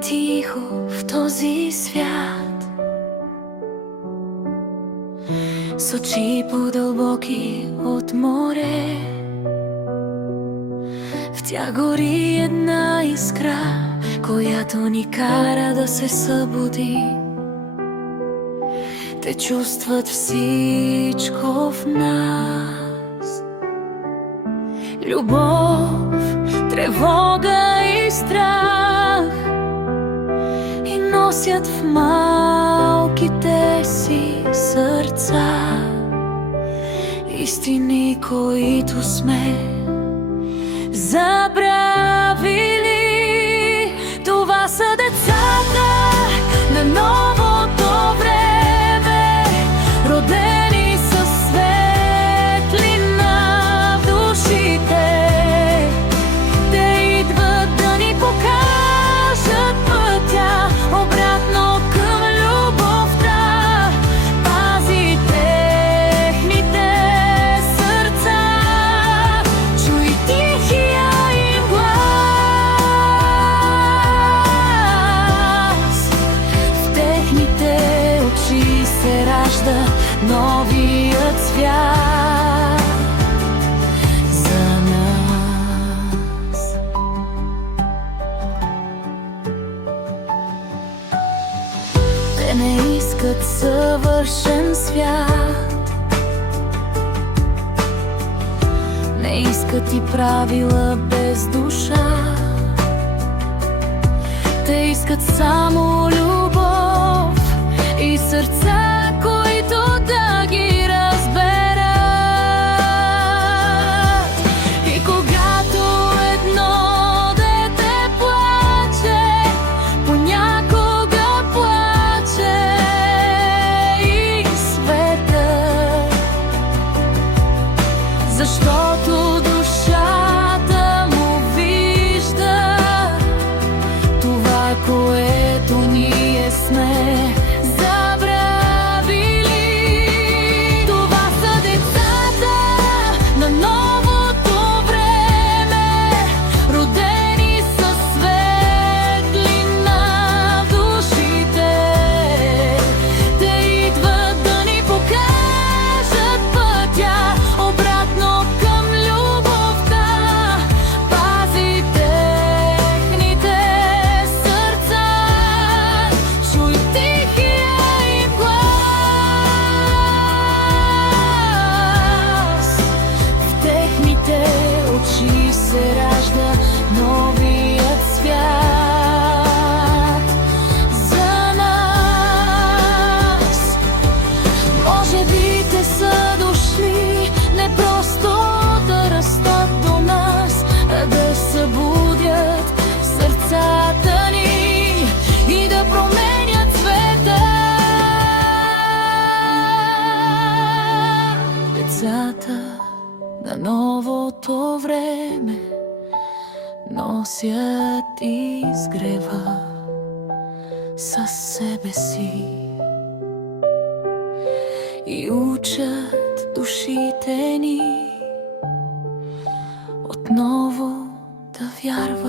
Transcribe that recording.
тихо в този свят, с очи по-дълбоки от море. В тях гори една искра, която ни кара да се събуди. Те чувстват всичко в нас: любов, тревога и страх, и носят в малките си сърца истини, които сме забравили. Това са децата на новото време, родени със светлина в душите. Те идват да ни покажат пътя обратно към любовта. Пази техните сърца, чуй тихия им глас. В техните очи се ражда новият свят за нас. Те не искат съвършен свят, не искат и правила без душа. Те искат само любов и сърца, които да ги разберат. И когато едно дете плаче, понякога плаче и светът, защото душата му вижда това, което ние сме забравили. Това са децата на новото време, родени със светлина в душите. Те идват да ни покажат пътя обратно към любовта. Пази техните сърца, чуй тихия им глас. В техните очи се ражда новият свят за нас. Може би те са дошли не просто да растат до нас, а да събудят сърцата ни и да променят света. Децата на новото време носят изгрева със себе си и учат душите ни отново да вярват.